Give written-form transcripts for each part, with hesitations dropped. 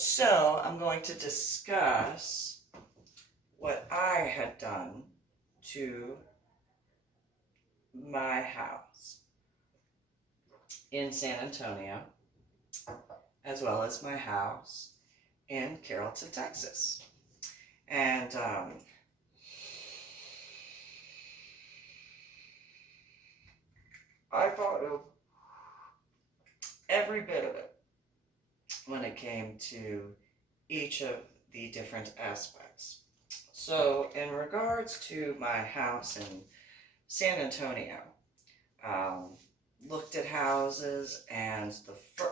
So I'm going to discuss what I had done to my house in San Antonio, as well as my house in Carrollton, Texas. And I thought of every bit of it when it came to each of the different aspects. So, in regards to my house in San Antonio, um, looked at houses, and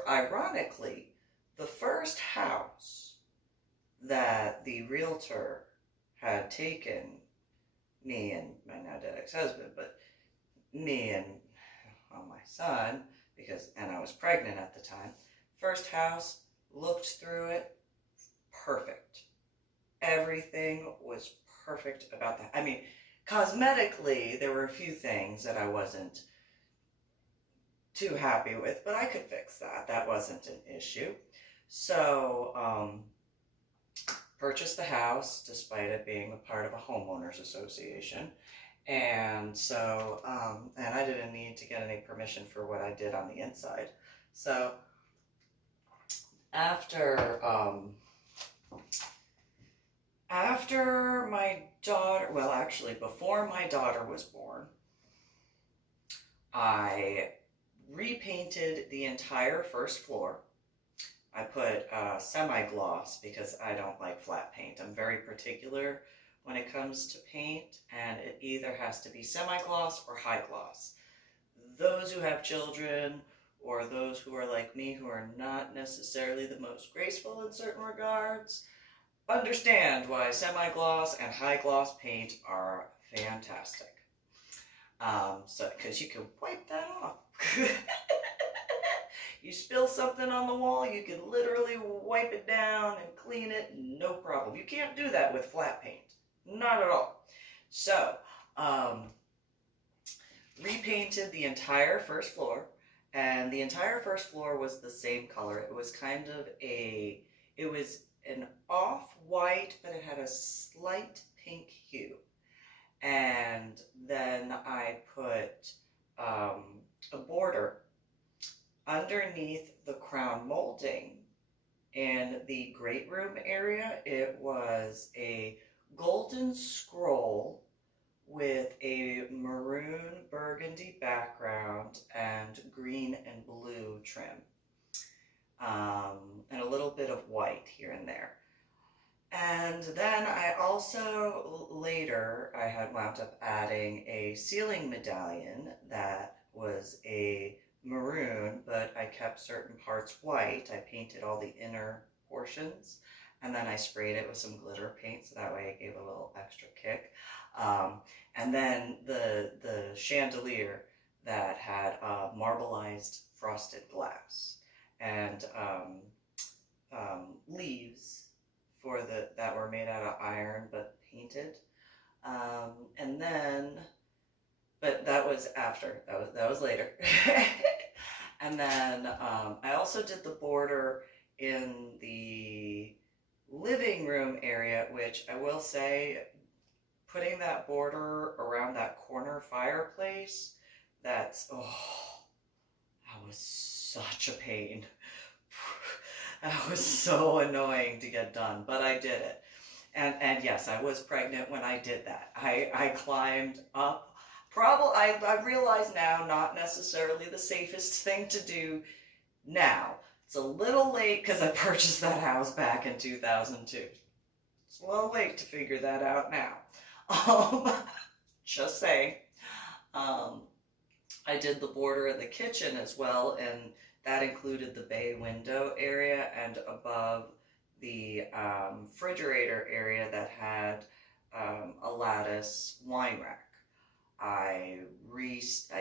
ironically, the first house that the realtor had taken me and my now dead ex-husband, but me and my son, and I was pregnant at the time. First house, looked through it, perfect. Everything was perfect about that. I mean, cosmetically, there were a few things that I wasn't too happy with, but I could fix that. That wasn't an issue. So, purchased the house despite it being a part of a homeowners association. And so, and I didn't need to get any permission for what I did on the inside. So, after my daughter, well, actually, before my daughter was born, I repainted the entire first floor. I put semi-gloss because I don't like flat paint. I'm very particular when it comes to paint, and it either has to be semi-gloss or high gloss. Those who have children, or those who are like me, who are not necessarily the most graceful in certain regards, understand why semi-gloss and high gloss paint are fantastic. Because you can wipe that off. You spill something on the wall, you can literally wipe it down and clean it, no problem. You can't do that with flat paint. Not at all. So, repainted the entire first floor, and the entire first floor was the same color. It was it was an off-white, but it had a slight pink hue. And then I put a border underneath the crown molding in the great room area. It was a golden scroll with a maroon burgundy background and green and blue trim, and a little bit of white here and there. And then I also, later, I had wound up adding a ceiling medallion that was a maroon, but I kept certain parts white. I painted all the inner portions, and then I sprayed it with some glitter paint, so that way it gave a little extra kick. And then the chandelier that had marbleized frosted glass, and leaves that were made out of iron but painted. And then, but that was after, that was later. And then I also did the border in the living room area, which I will say, putting that border around that corner fireplace, that was such a pain. That was so annoying to get done, but I did it. And yes, I was pregnant when I did that. I climbed up. I realize now, not necessarily the safest thing to do now. It's a little late because I purchased that house back in 2002. It's a little late to figure that out now. Just saying. I did the border of the kitchen as well, and that included the bay window area and above the refrigerator area that had a lattice wine rack. I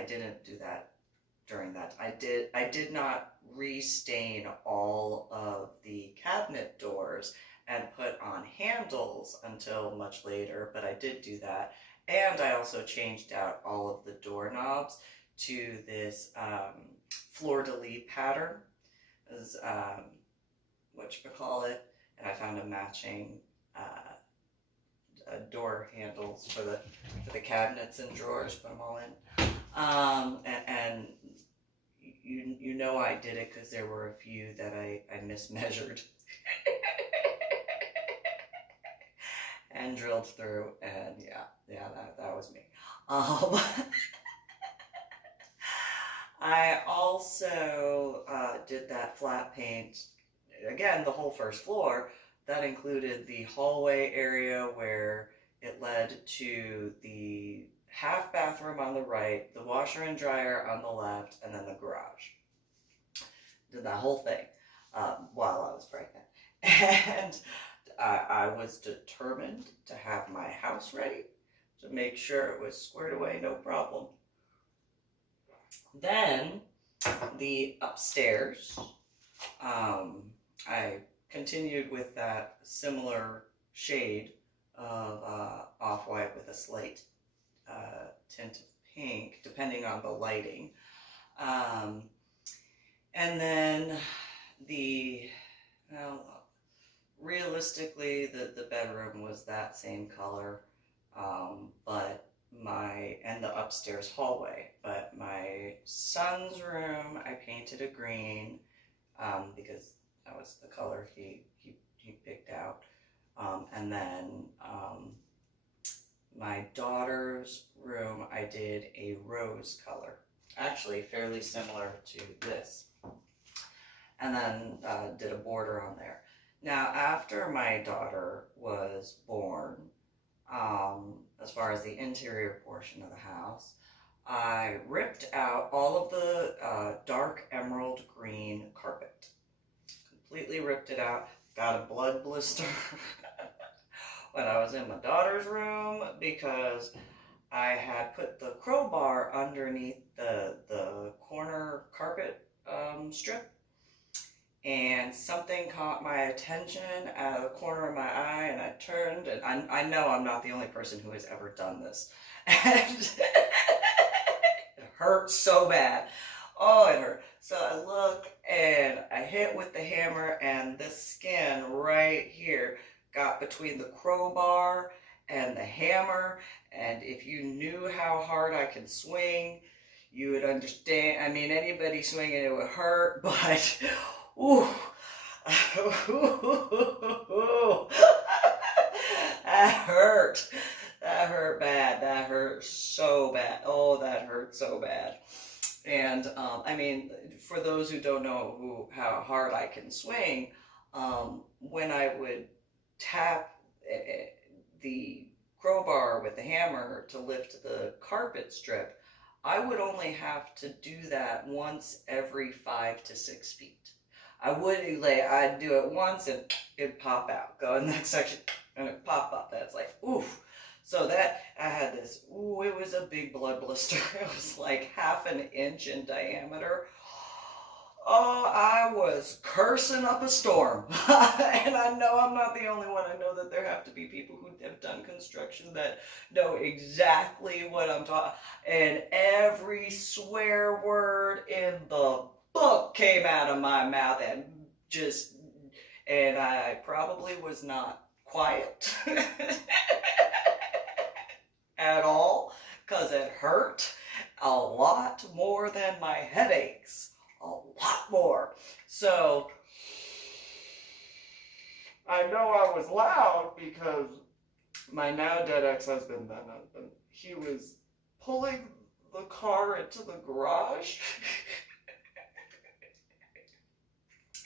didn't do that during that. I did not restain all of the cabinet doors and put on handles until much later, but I did do that. And I also changed out all of the doorknobs to this fleur-de-lis pattern. whatchamacallit, and I found a matching door handles for the cabinets and drawers, put them all in. And you know I did it because there were a few that I mismeasured and drilled through, and yeah, that was me. I also did that flat paint, again, the whole first floor. That included the hallway area where it led to the half bathroom on the right, the washer and dryer on the left, and then the garage. Did that whole thing while I was pregnant. And I was determined to have my house ready, to make sure it was squared away, no problem. Then the upstairs, I continued with that similar shade of off-white with a slate tint of pink, depending on the lighting. And then realistically, the bedroom was that same color, and the upstairs hallway. But my son's room, I painted a green, because that was the color he picked out. And then my daughter's room, I did a rose color, actually fairly similar to this. And then did a border on there. Now, after my daughter was born, as far as the interior portion of the house, I ripped out all of the dark emerald green carpet. Completely ripped it out. Got a blood blister when I was in my daughter's room because I had put the crowbar underneath the corner carpet strip, and something caught my attention out of the corner of my eye, and I turned, and I know I'm not the only person who has ever done this, and it hurt so bad. Oh, it hurt. So I look, and I hit with the hammer, and this skin right here got between the crowbar and the hammer, and if you knew how hard I can swing, you would understand. I mean, anybody swinging it would hurt, but ooh, that hurt. That hurt bad. That hurt so bad. Oh, that hurt so bad. And I mean, for those who don't know how hard I can swing, when I would tap the crowbar with the hammer to lift the carpet strip, I would only have to do that once every 5 to 6 feet. I'd do it once and it'd pop out. Go in the next section and it'd pop up. That's like, oof. So that, I had this, it was a big blood blister. It was like 1/2 inch in diameter. Oh, I was cursing up a storm. And I know I'm not the only one. I know that there have to be people who have done construction that know exactly what I'm talking. And every swear word in the book came out of my mouth, and I probably was not quiet at all, because it hurt a lot more than my headaches. A lot more. So I know I was loud because my now dead ex-husband, he was pulling the car into the garage.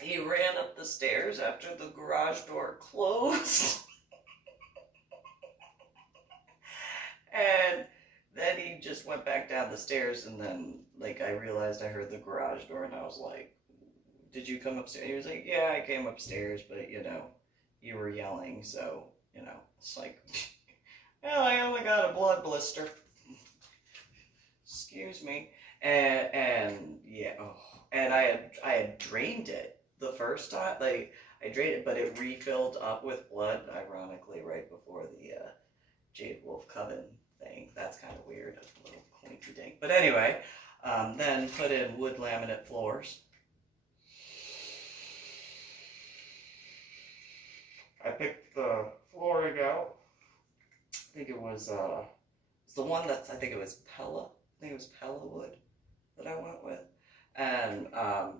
He ran up the stairs after the garage door closed. And then he just went back down the stairs, and then, like, I realized I heard the garage door, and I was like, did you come upstairs? He was like, yeah, I came upstairs, but, you were yelling, so, it's like, well, I only got a blood blister. Excuse me. And yeah, and I had drained it the first time. Like, I drained it, but it refilled up with blood, ironically, right before the Jade Wolf Coven thing. That's kind of weird, a little clinky dink. But anyway, then put in wood laminate floors. I picked the flooring out. I think it was the one that's, I think it was Pella. I think it was Pella wood that I went with. And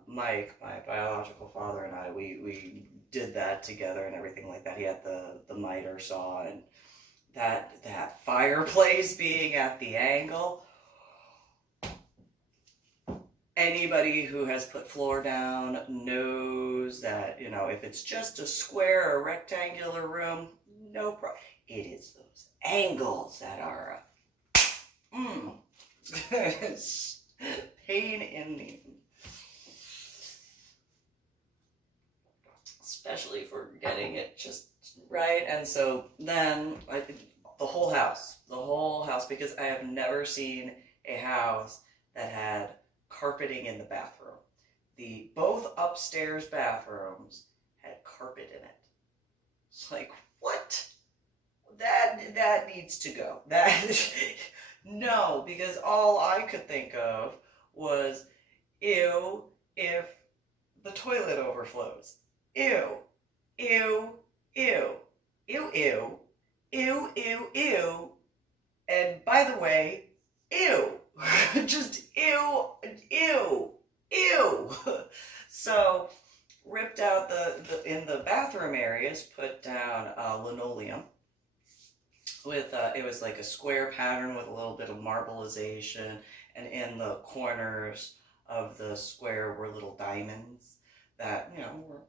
Mike, my biological father, and I, we did that together and everything like that. He had the miter saw, and that fireplace being at the angle. Anybody who has put floor down knows that, you know, if it's just a square or rectangular room, no problem. It is those angles that are pain in the, especially for getting it just right. And so then the whole house, because I have never seen a house that had carpeting in the bathroom. Both upstairs bathrooms had carpet in it. It's like, what? That needs to go. No, because all I could think of was, ew, if the toilet overflows. Ew, ew, ew, ew, ew, ew, ew, ew, and by the way, ew, just ew, ew, ew. So ripped out in the bathroom areas, put down linoleum with it was like a square pattern with a little bit of marbleization, and in the corners of the square were little diamonds that, you know, were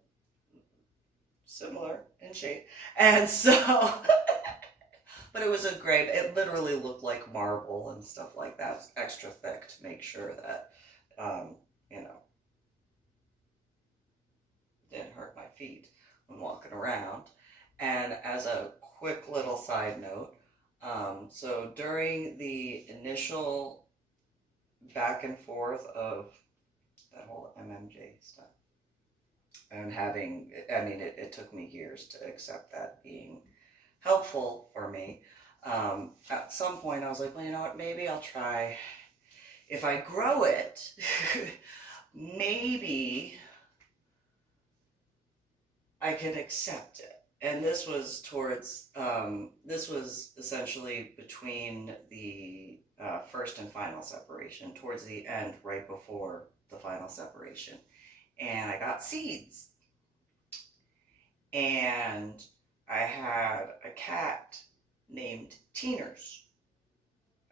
similar in shape. And so but it was it literally looked like marble and stuff like that. It was extra thick to make sure that you know, didn't hurt my feet when walking around. And as a quick little side note, so during the initial back and forth of that whole MMJ stuff, and having, I mean, it took me years to accept that being helpful for me. At some point I was like, well, you know what, maybe I'll try, if I grow it, maybe I can accept it. And this was this was essentially between the first and final separation, towards the end, right before the final separation. And I got seeds. And I had a cat named Teeners.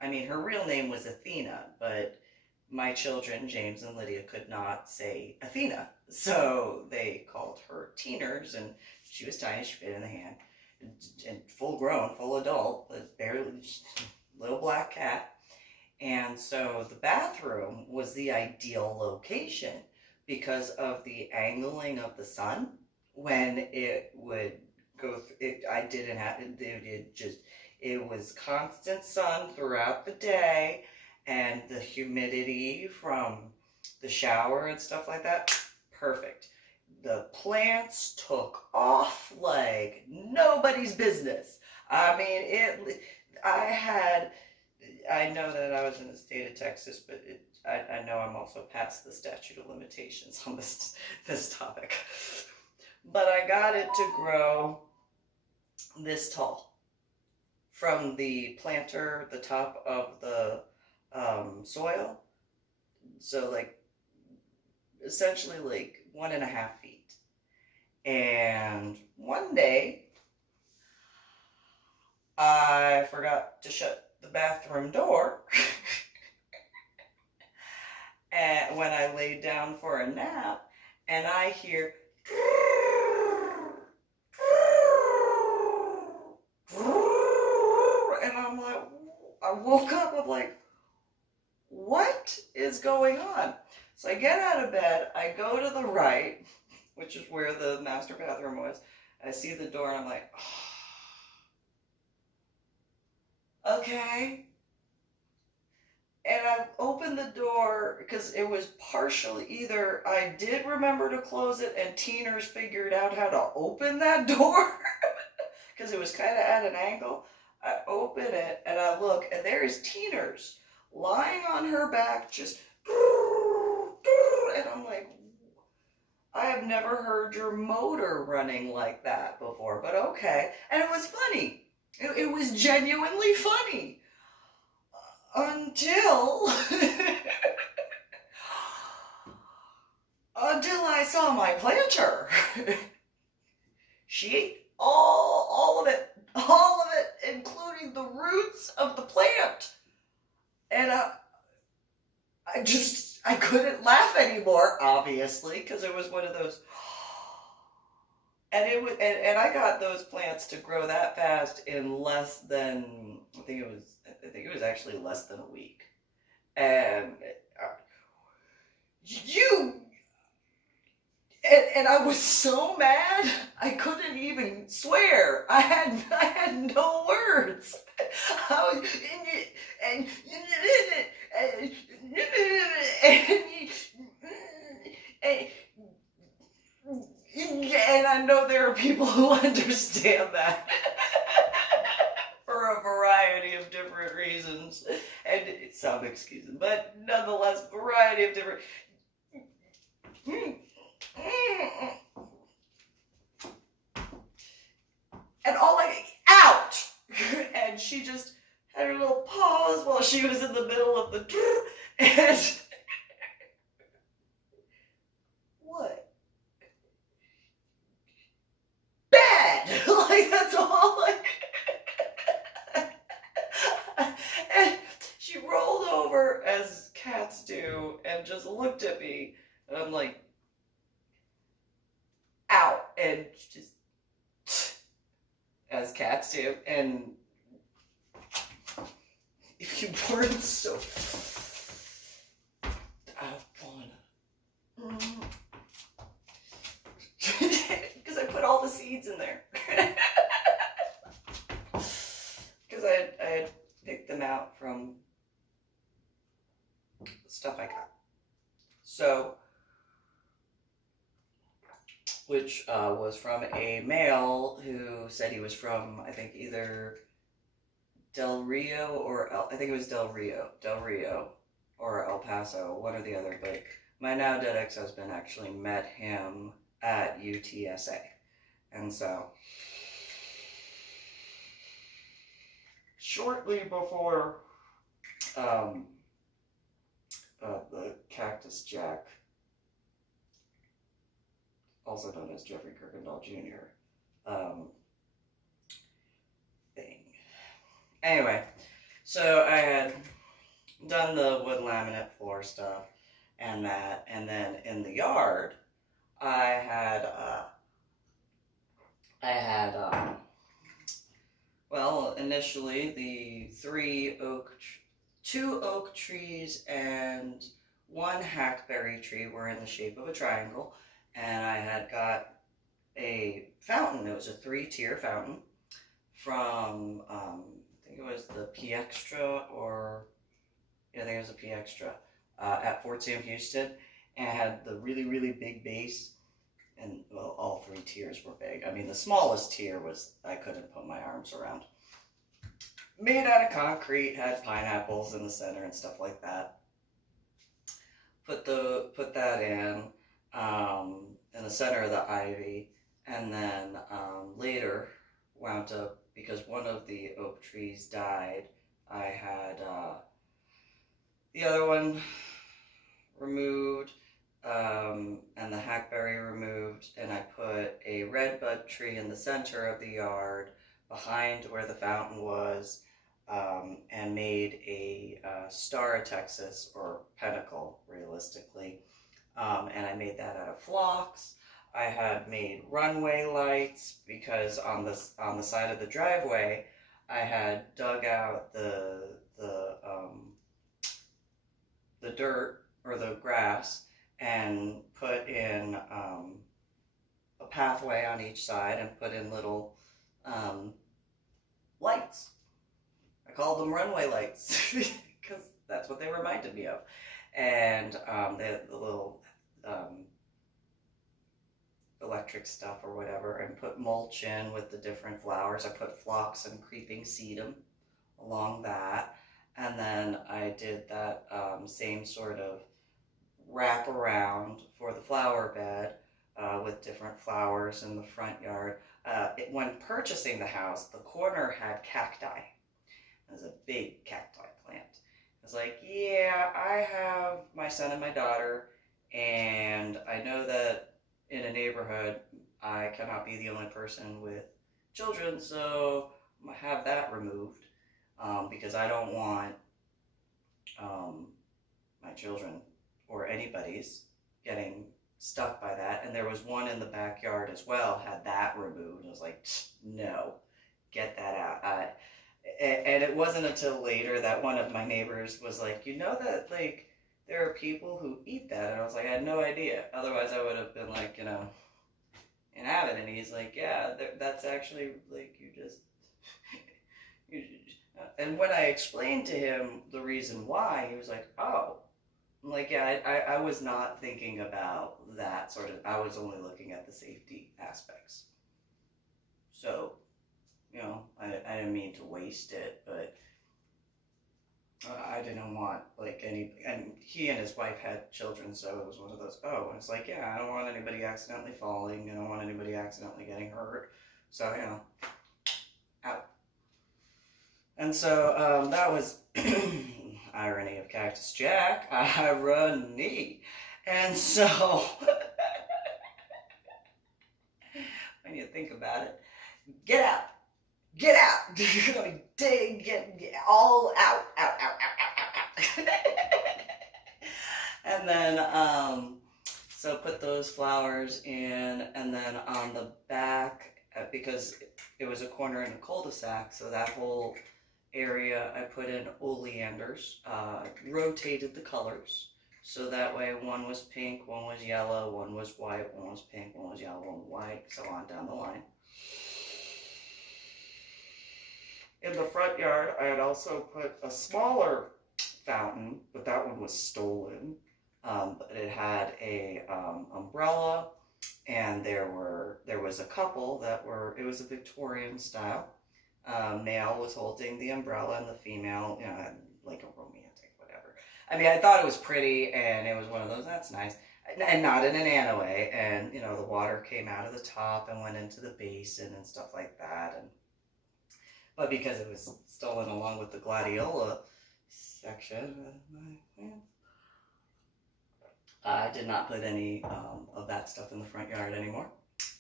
I mean, her real name was Athena, but my children, James and Lydia, could not say Athena. So they called her Teeners, and she was tiny, she fit in the hand, and full grown, full adult, but barely, just a little black cat. And so the bathroom was the ideal location because of the angling of the sun when it would go through it. I didn't have it was constant sun throughout the day, and the humidity from the shower and stuff like that, perfect. The plants took off like nobody's business. I mean, I know that I was in the state of Texas, but I know I'm also past the statute of limitations on this topic. But I got it to grow this tall from the planter, the top of the soil. So like essentially like 1.5 feet. And one day I forgot to shut the bathroom door. And when I laid down for a nap, and I hear and I'm like, I woke up, I'm like, what is going on? So I get out of bed, I go to the right, which is where the master bathroom was. I see the door and I'm like, oh, okay. And I opened the door because it was partially either I did remember to close it and Teeners figured out how to open that door because it was kind of at an angle. I open it and I look, and there is Teeners lying on her back, just, and I'm like, I have never heard your motor running like that before, but okay. And it was funny. It was genuinely funny. Until until I saw my planter. She ate all of it, including the roots of the plant. And I couldn't laugh anymore, obviously, because it was one of those. And and I got those plants to grow that fast in less than I think it was actually less than a week. And you and I was so mad I couldn't even swear. I had no words. I was, and, and I know there are people who understand that for a variety of different reasons, and some excuses, but nonetheless, variety of different. And all out! And she just had her little pause while she was in the middle of the and what? Bad! Like, that's all and she rolled over, as cats do, and just looked at me, and I'm like, out, and just, as cats do, and if you weren't so, I wanna, because I put all the seeds in there, because I had picked them out from the stuff I got, so, which was from a male who said he was from, I think, either Del Rio or I think it was Del Rio or El Paso, one or the other, but my now dead ex-husband actually met him at UTSA, and so shortly before the Cactus Jack, also known as Jeffrey Kirkendall Jr. Thing. Anyway, so I had done the wood laminate floor stuff and that, and then in the yard, I had well, initially the two oak trees and one hackberry tree were in the shape of a triangle, and I had got a fountain. It was a 3-tier fountain from, I think it was the P Extra, or, yeah, I think it was the P Extra, at Fort Sam Houston, and it had the really, really big base, and, well, all 3 tiers were big. I mean, the smallest tier was, I couldn't put my arms around. Made out of concrete, had pineapples in the center and stuff like that. Put that in the center of the ivy, and then later wound up, because one of the oak trees died, I had the other one removed, and the hackberry removed, and I put a redbud tree in the center of the yard behind where the fountain was, and made a Star of Texas, or pentacle, realistically, and I made that out of phlox. I had made runway lights, because on the side of the driveway, I had dug out the dirt, or the grass, and put in a pathway on each side, and put in little lights. I called them runway lights because that's what they reminded me of. And the little electric stuff or whatever, and put mulch in with the different flowers. I put phlox and creeping sedum along that. And then I did that same sort of wrap around for the flower bed with different flowers in the front yard. When purchasing the house, the corner had cacti. It was a big cacti plant. I was like, yeah, I have my son and my daughter, and I know that in a neighborhood, I cannot be the only person with children, so I'm gonna have that removed, because I don't want my children or anybody's getting stuck by that. And there was one in the backyard as well, had that removed. I was like, no, get that out. And it wasn't until later that one of my neighbors was like, you know that, like, there are people who eat that. And I was like, I had no idea. Otherwise, I would have been like, you know, and have it. And he's like, yeah, that's actually, like, you just, and when I explained to him the reason why, he was like, oh. I'm like, yeah, I was not thinking about that sort of, I was only looking at the safety aspects. So, you know, I didn't mean to waste it, but I didn't want, like, any, and he and his wife had children, so it was one of those, oh, and it's like, yeah, I don't want anybody accidentally falling, I don't want anybody accidentally getting hurt, so, you know, out. And so, that was irony of Cactus Jack, irony. And so, when you think about it, get out. Get out! Get all out. And then, so put those flowers in, and then on the back, because it was a corner in a cul-de-sac, so that whole area I put in oleanders, rotated the colors, so that way one was pink, one was yellow, one was white, one was pink, one was yellow, one was white, so on down the line. In the front yard, I had also put a smaller fountain, but that one was stolen. But it had a umbrella, and there was a couple that were, it was a Victorian style. Male was holding the umbrella, and the female, you know, had like a romantic whatever. I mean, I thought it was pretty, and it was one of those, that's nice. And not in an Anna way, and, you know, the water came out of the top and went into the basin and stuff like that, and but because it was stolen along with the gladiola section, I did not put any of that stuff in the front yard anymore.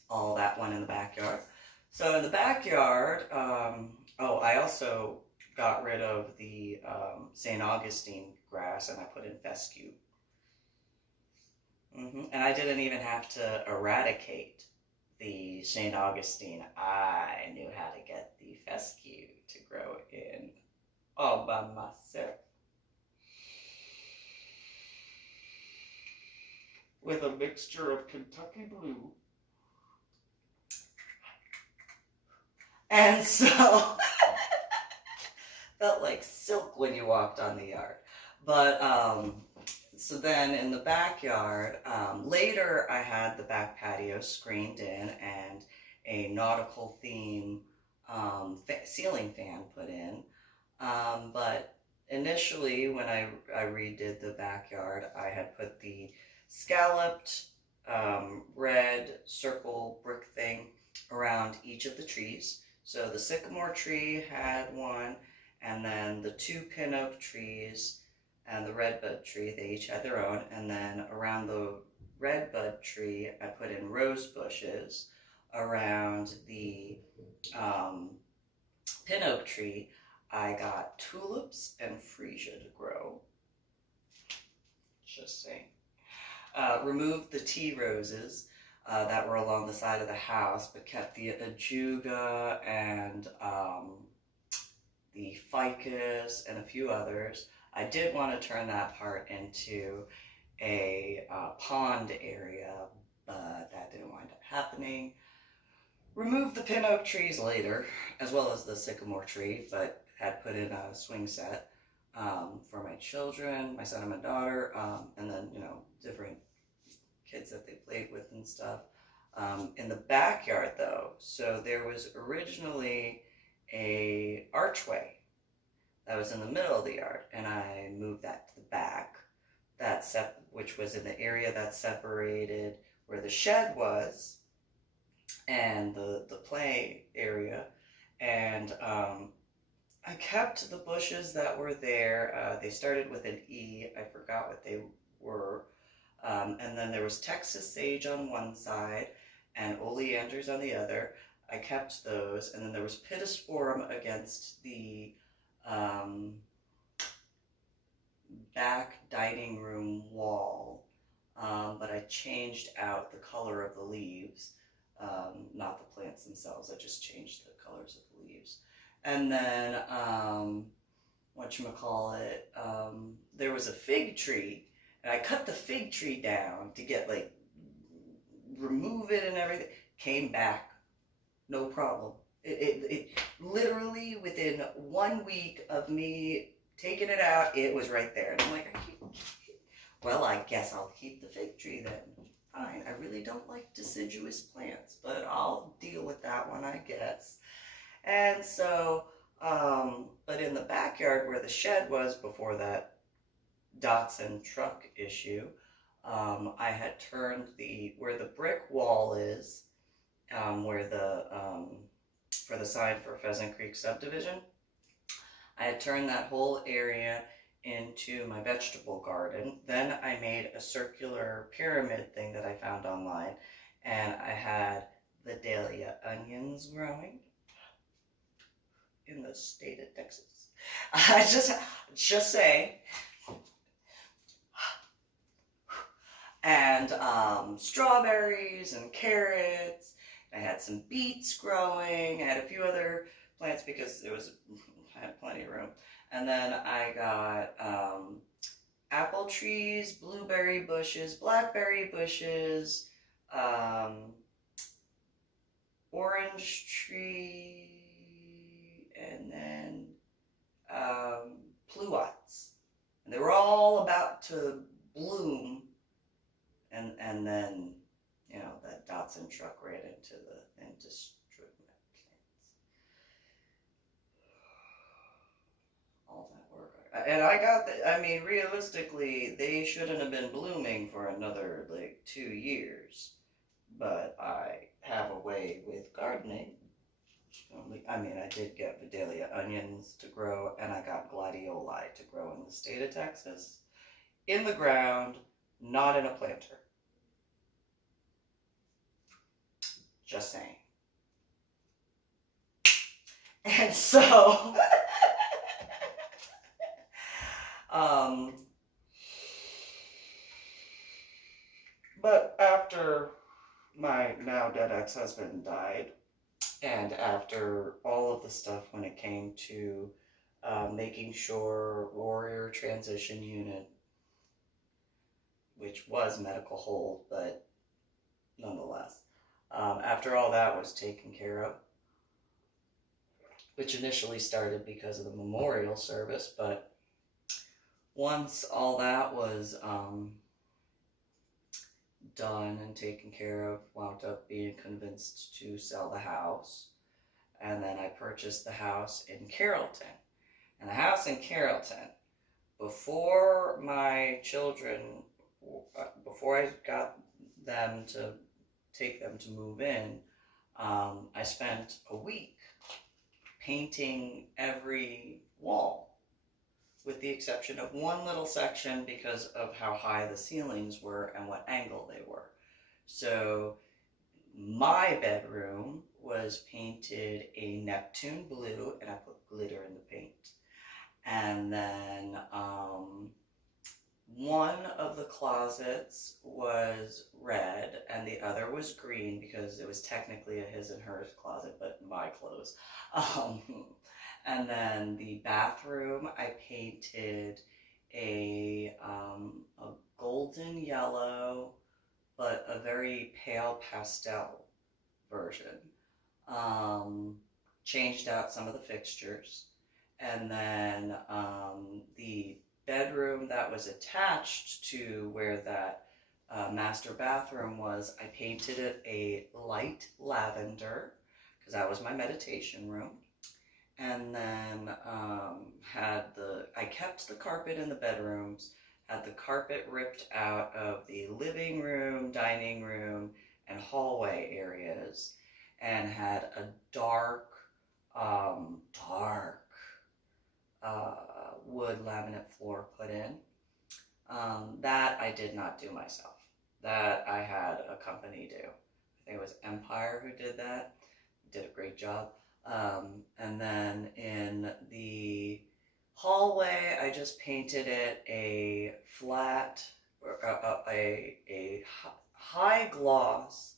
All that went in the backyard. So in the backyard, I also got rid of the St. Augustine grass, and I put in fescue. And I didn't even have to eradicate the St. Augustine. I knew how to get the fescue to grow in all by myself. With a mixture of Kentucky Blue. And so, felt like silk when you walked on the yard. But, so then in the backyard, later I had the back patio screened in and a nautical theme ceiling fan put in. But initially when I redid the backyard, I had put the scalloped red circle brick thing around each of the trees. So the sycamore tree had one, and then the two pin oak trees and the redbud tree, they each had their own. And then around the redbud tree, I put in rose bushes. Around the pin oak tree, I got tulips and freesia to grow. Just saying. Removed the tea roses that were along the side of the house, but kept the ajuga and the ficus and a few others. I did want to turn that part into a pond area, but that didn't wind up happening. Removed the pin oak trees later, as well as the sycamore tree, but had put in a swing set for my children, my son and my daughter, and then, you know, different kids that they played with and stuff. In the backyard, though, so there was originally a archway that was in the middle of the yard, and I moved that to the back, which was in the area that separated where the shed was and the play area. And I kept the bushes that were there. They started with an E. I forgot what they were. And then there was Texas sage on one side and oleanders on the other. I kept those. And then there was pittosporum against the back dining room wall. But I changed out the color of the leaves, not the plants themselves. I just changed the colors of the leaves. And then, whatchamacallit, there was a fig tree, and I cut the fig tree down to get, like, remove it and everything. Came back, no problem. It literally, within 1 week of me taking it out, it was right there. And I'm like, well, I guess I'll keep the fig tree then. Fine, I really don't like deciduous plants, but I'll deal with that one, I guess. And so, but in the backyard where the shed was before that Datsun truck issue, I had turned where the brick wall is, where for the sign for Pheasant Creek subdivision, I had turned that whole area into my vegetable garden. Then I made a circular pyramid thing that I found online, and I had the dahlia onions growing in the state of Texas. I just say, and strawberries and carrots. I had some beets growing. I had a few other plants because I had plenty of room. And then I got apple trees, blueberry bushes, blackberry bushes, orange tree, and then pluots. And they were all about to bloom, and then, you know, that Datsun truck ran into destroyed my plants. All that work. And I got I mean, realistically, they shouldn't have been blooming for another, like, 2 years. But I have a way with gardening. I mean, I did get Vidalia onions to grow, and I got gladioli to grow in the state of Texas. In the ground, not in a planter. Just saying. And so, but after my now dead ex-husband died, and after all of the stuff when it came to making sure Warrior Transition Unit, which was medical hold, but nonetheless, after all that was taken care of, which initially started because of the memorial service, but once all that was done and taken care of, wound up being convinced to sell the house. And then I purchased the house in Carrollton. And the house in Carrollton, before my children, before I got them to take them to move in, I spent a week painting every wall, with the exception of one little section because of how high the ceilings were and what angle they were. So my bedroom was painted a Neptune blue, and I put glitter in the paint. And then one of the closets was red and the other was green because it was technically a his and hers closet, but my clothes. And then the bathroom, I painted a golden yellow, but a very pale pastel version. Changed out some of the fixtures. And then the bedroom that was attached to where that master bathroom was, I painted it a light lavender because that was my meditation room. And then I kept the carpet in the bedrooms, had the carpet ripped out of the living room, dining room, and hallway areas, and had a dark, dark wood laminate floor put in. That I did not do myself. That I had a company do. I think it was Empire who did that. Did a great job. And then in the hallway, I just painted it a flat, a high gloss,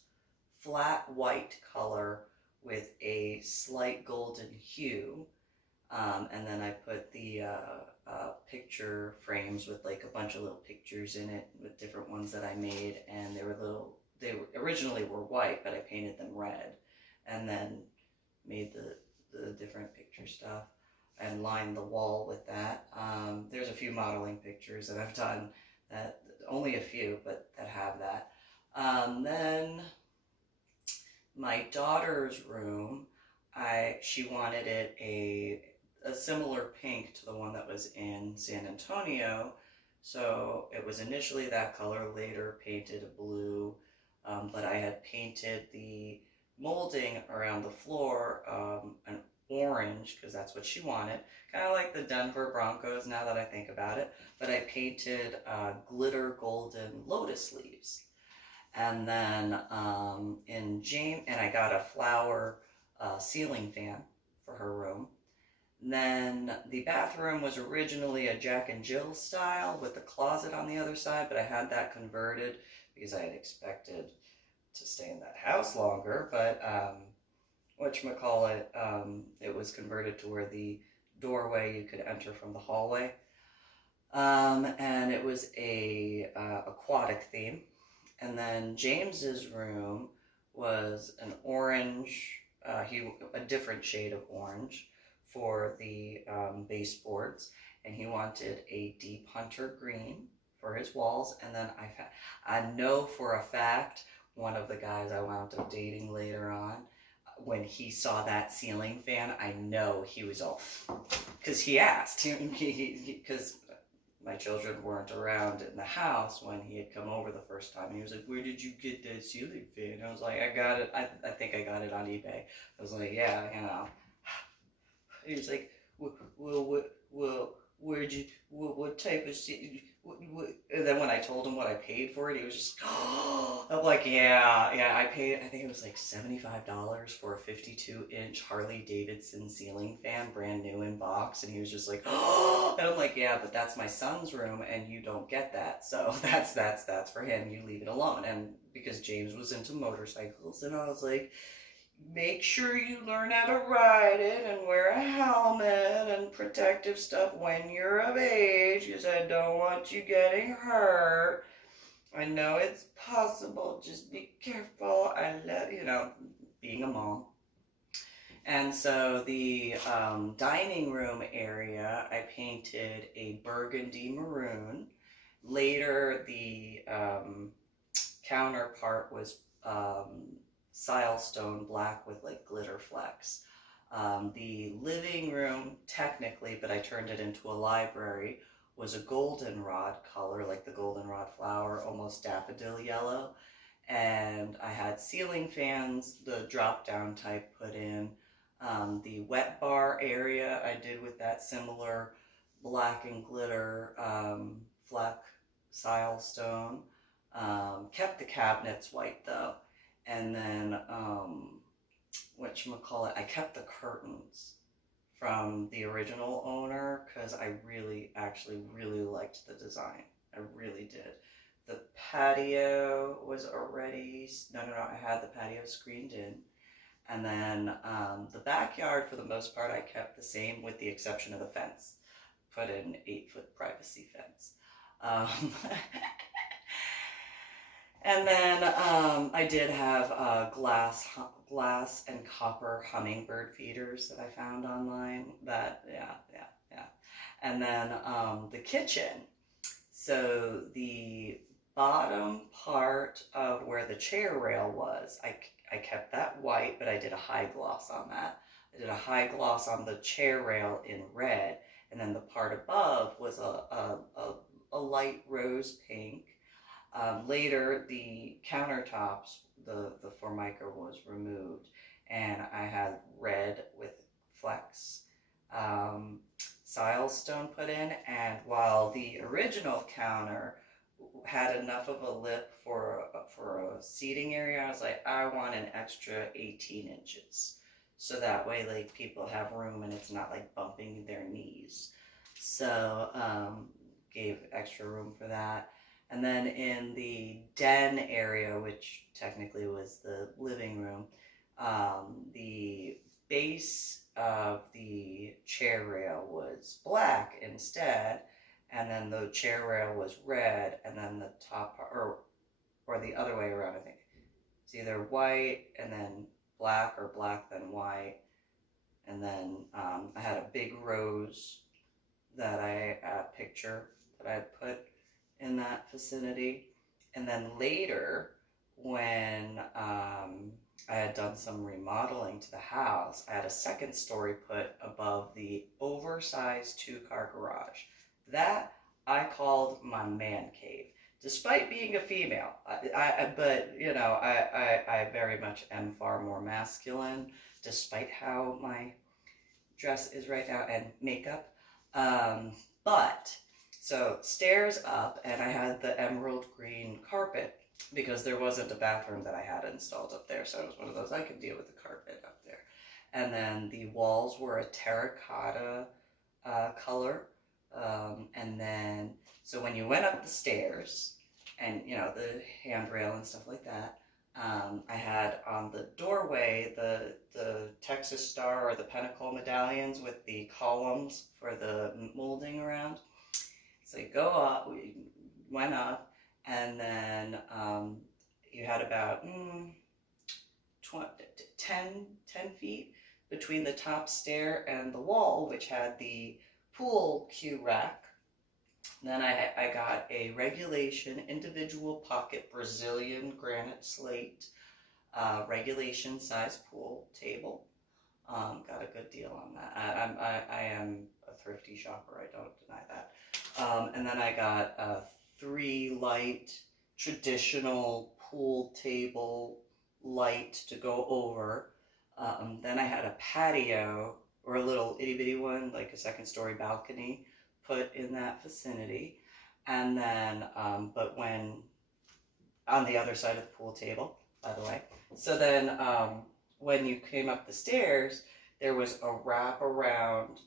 flat white color with a slight golden hue. And then I put the picture frames with like a bunch of little pictures in it with different ones that I made, and they originally were white, but I painted them red, and then made the different picture stuff and lined the wall with that. There's a few modeling pictures that I've done, that only a few, but that have that. Then my daughter's room, she wanted it a similar pink to the one that was in San Antonio. So it was initially that color, later painted a blue, but I had painted the molding around the floor an orange, because that's what she wanted. Kind of like the Denver Broncos, now that I think about it. But I painted glitter golden lotus leaves. And then and I got a flower ceiling fan for her room. And then the bathroom was originally a Jack and Jill style with the closet on the other side, but I had that converted because I had expected to stay in that house longer. But whatchamacallit, it was converted to where the doorway you could enter from the hallway. And it was a aquatic theme. And then James's room was an orange, a different shade of orange for the baseboards, and he wanted a deep hunter green for his walls. And then I know for a fact one of the guys I wound up dating later on, when he saw that ceiling fan, I know he was all, because he asked, because my children weren't around in the house when he had come over the first time. And he was like, "Where did you get that ceiling fan?" I was like, "I got it. I think I got it on eBay." I was like, "Yeah, you know." He was like, "Well, where'd you? What type of ceiling?" And then when I told him what I paid for it, he was just, oh, I'm like, yeah, I paid, I think it was like $75 for a 52-inch Harley Davidson ceiling fan, brand new in box. And he was just like, oh, and I'm like, yeah, but that's my son's room and you don't get that. So that's for him. You leave it alone. And because James was into motorcycles, and I was like, make sure you learn how to ride it and wear a helmet and protective stuff when you're of age, because I don't want you getting hurt. I know it's possible, just be careful. I love, being a mom. And so the dining room area, I painted a burgundy maroon. Later, the counter part was silestone black with like glitter flecks. The living room, technically, but I turned it into a library, was a goldenrod color, like the goldenrod flower, almost daffodil yellow. And I had ceiling fans, the drop-down type, put in. The wet bar area I did with that similar black and glitter fleck silestone. Kept the cabinets white though. And then, I kept the curtains from the original owner because I actually really liked the design. I really did. The patio was already, no, I had the patio screened in. And then the backyard, for the most part, I kept the same with the exception of the fence. Put in an 8-foot privacy fence. And then I did have glass and copper hummingbird feeders that I found online. Yeah. And then the kitchen. So the bottom part of where the chair rail was, I kept that white, but I did a high gloss on that. I did a high gloss on the chair rail in red, and then the part above was a a light rose pink. Later, the countertops, the Formica was removed, and I had red with flecks silestone put in. And while the original counter had enough of a lip for a seating area, I was like, I want an extra 18 inches. So that way, like, people have room and it's not like bumping their knees. So, gave extra room for that. And then in the den area, which technically was the living room, the base of the chair rail was black instead, and then the chair rail was red, and then the top part, or the other way around, I think. It's either white and then black, or black then white. And then I had a big rose that picture that I had put in that vicinity. And then later, when I had done some remodeling to the house, I had a second story put above the oversized 2-car garage. That I called my man cave, despite being a female. But you know, I very much am far more masculine, despite how my dress is right now and makeup. But so stairs up, and I had the emerald green carpet because there wasn't a bathroom that I had installed up there. So it was one of those, I could deal with the carpet up there. And then the walls were a terracotta color. And then, so when you went up the stairs and, you know, the handrail and stuff like that, I had on the doorway the Texas Star or the Pinnacle medallions with the columns for the molding around. So you go up, we went up, and then you had about 10 feet between the top stair and the wall, which had the pool cue rack. Then I got a regulation individual pocket Brazilian granite slate regulation size pool table. Got a good deal on that. I am a thrifty shopper, I don't deny that. And then I got a 3 light traditional pool table light to go over. Then I had a patio, or a little itty bitty one, like a 2nd story balcony, put in that vicinity. And then, but when, on the other side of the pool table, by the way. So then, when you came up the stairs, there was a wraparound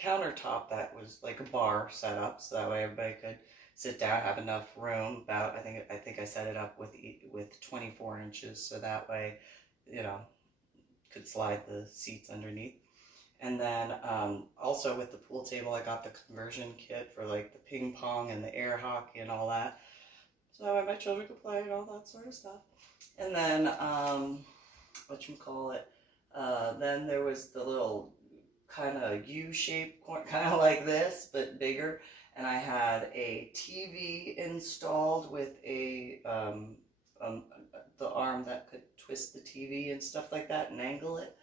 countertop that was like a bar set up, so that way everybody could sit down, have enough room. About, I think I set it up with 24 inches, so that way, you know, could slide the seats underneath. And then also with the pool table, I got the conversion kit for like the ping pong and the air hockey and all that, so that way my children could play and all that sort of stuff. And then then there was the little kind of U-shaped corner, kind of like this but bigger, and I had a TV installed with a the arm that could twist the TV and stuff like that and angle it.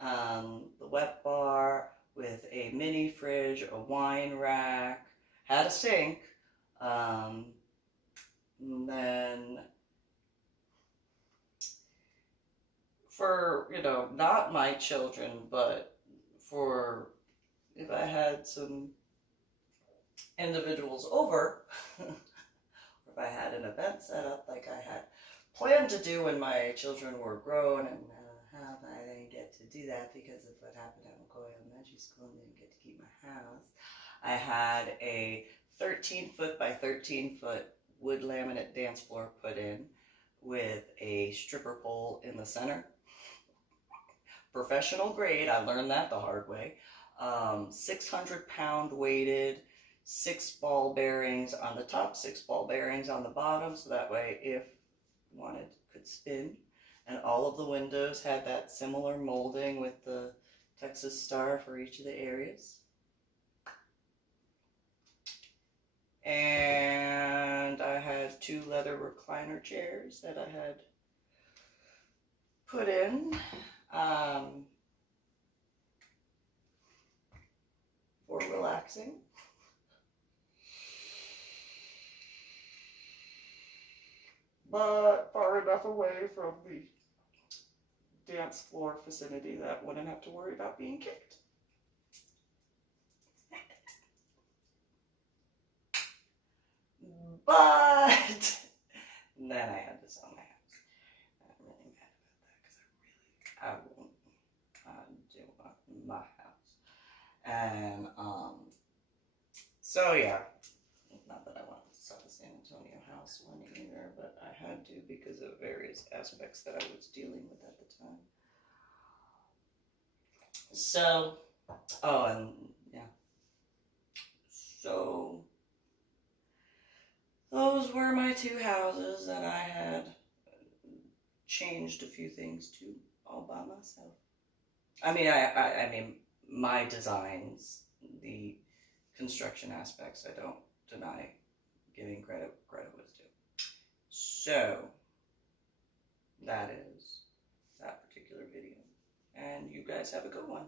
The wet bar with a mini fridge, a wine rack, had a sink, and then for, you know, not my children, but for if I had some individuals over, or if I had an event set up like I had planned to do when my children were grown, and I didn't get to do that because of what happened at McCoy Elementary School and didn't get to keep my house. I had a 13-foot by 13-foot wood laminate dance floor put in with a stripper pole in the center. Professional grade, I learned that the hard way. 600-pound weighted, 6 ball bearings on the top, 6 ball bearings on the bottom, so that way if wanted could spin. And all of the windows had that similar molding with the Texas Star for each of the areas. And I had 2 leather recliner chairs that I had put in for relaxing. enough away from the dance floor vicinity that I wouldn't have to worry about being kicked. But then I had to sell my house. I'm really mad about that because I do want my house. And so yeah, not that I wanted to sell the San Antonio house one either, but I had to because of various aspects that I was dealing with at the time. So, oh, and yeah. So, those were my two houses that I had changed a few things to all by myself. I mean, my designs, the construction aspects, I don't deny giving credit was due. So, that is that particular video. And you guys have a good one.